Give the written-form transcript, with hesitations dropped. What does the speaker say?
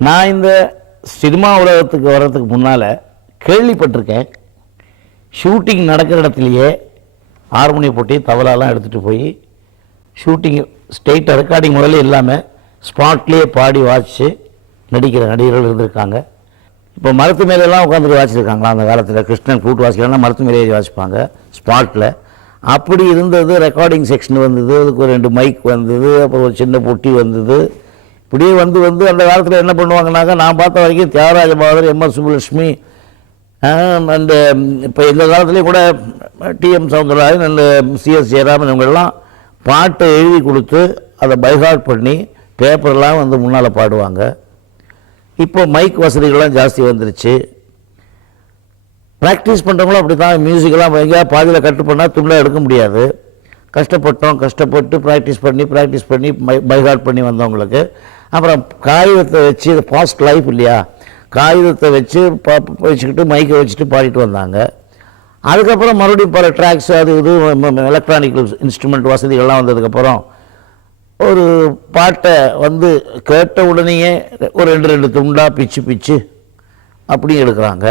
நான் இந்த சினிமா உலகத்துக்கு வர்றதுக்கு முன்னால் கேள்விப்பட்டிருக்கேன். ஷூட்டிங் நடக்கிற இடத்துலையே ஹார்மோனிய போட்டி தவலாலாம் எடுத்துகிட்டு போய் ஷூட்டிங் ஸ்டேட்டாக ரெக்கார்டிங் முதல்ல இல்லாமல் ஸ்பாட்லேயே பாடி வாசித்து நடிக்கிற நடிகர்கள் இருந்திருக்காங்க. இப்போ மரத்து மேலெல்லாம் உட்காந்துட்டு வாசிச்சிருக்காங்களா அந்த காலத்தில். கிருஷ்ணன் ஃப்ளூட் வாசிக்கலாம், மரத்து மேலே ஏறி வாசிப்பாங்க ஸ்பாட்டில். அப்படி இருந்தது. ரெக்கார்டிங் செக்ஷன் வந்தது, அதுக்கு ஒரு 2 மைக் வந்தது, அப்புறம் ஒரு சின்ன பொட்டி வந்தது. இப்படியே வந்து அந்த காலத்தில் என்ன பண்ணுவாங்கன்னாக்கா, நான் பார்த்த வரைக்கும் தியாகராஜ பாகவதர், எம்எஸ் சுப்புலட்சுமி, அந்த இப்போ எங்கள் காலத்துலேயும் கூட டிஎம் சௌந்தரராஜன், அந்த சிஎஸ் ஜெயராமன், இவங்கெல்லாம் பாட்டை எழுதி கொடுத்து அதை பைஹார்ட் பண்ணி பேப்பர்லாம் வந்து முன்னால் பாடுவாங்க. இப்போ மைக் வசதிகள்லாம் ஜாஸ்தி வந்துருச்சு. ப்ராக்டிஸ் பண்ணுறவங்களும் அப்படி தான். மியூசிக்கெல்லாம் எங்கேயா பாதியில் கட்டு பண்ணால் துண்டாக எடுக்க முடியாது. கஷ்டப்பட்டு ப்ராக்டிஸ் பண்ணி பைஹார்ட் பண்ணி வந்தவங்களுக்கு அப்புறம் காகிதத்தை வச்சு, இது ஃபாஸ்ட் லைஃப் இல்லையா, காகிதத்தை வச்சுக்கிட்டு மைக்கை வச்சுட்டு பாடிட்டு வந்தாங்க. அதுக்கப்புறம் மறுபடியும் பல ட்ராக்ஸ் அது இது எலக்ட்ரானிக்கல் இன்ஸ்ட்ருமெண்ட் வசதிகள்லாம் வந்ததுக்கப்புறம் ஒரு பாட்டை வந்து கேட்ட உடனேயே ஒரு 2 துண்டாக பிச்சு அப்படி எடுக்கிறாங்க.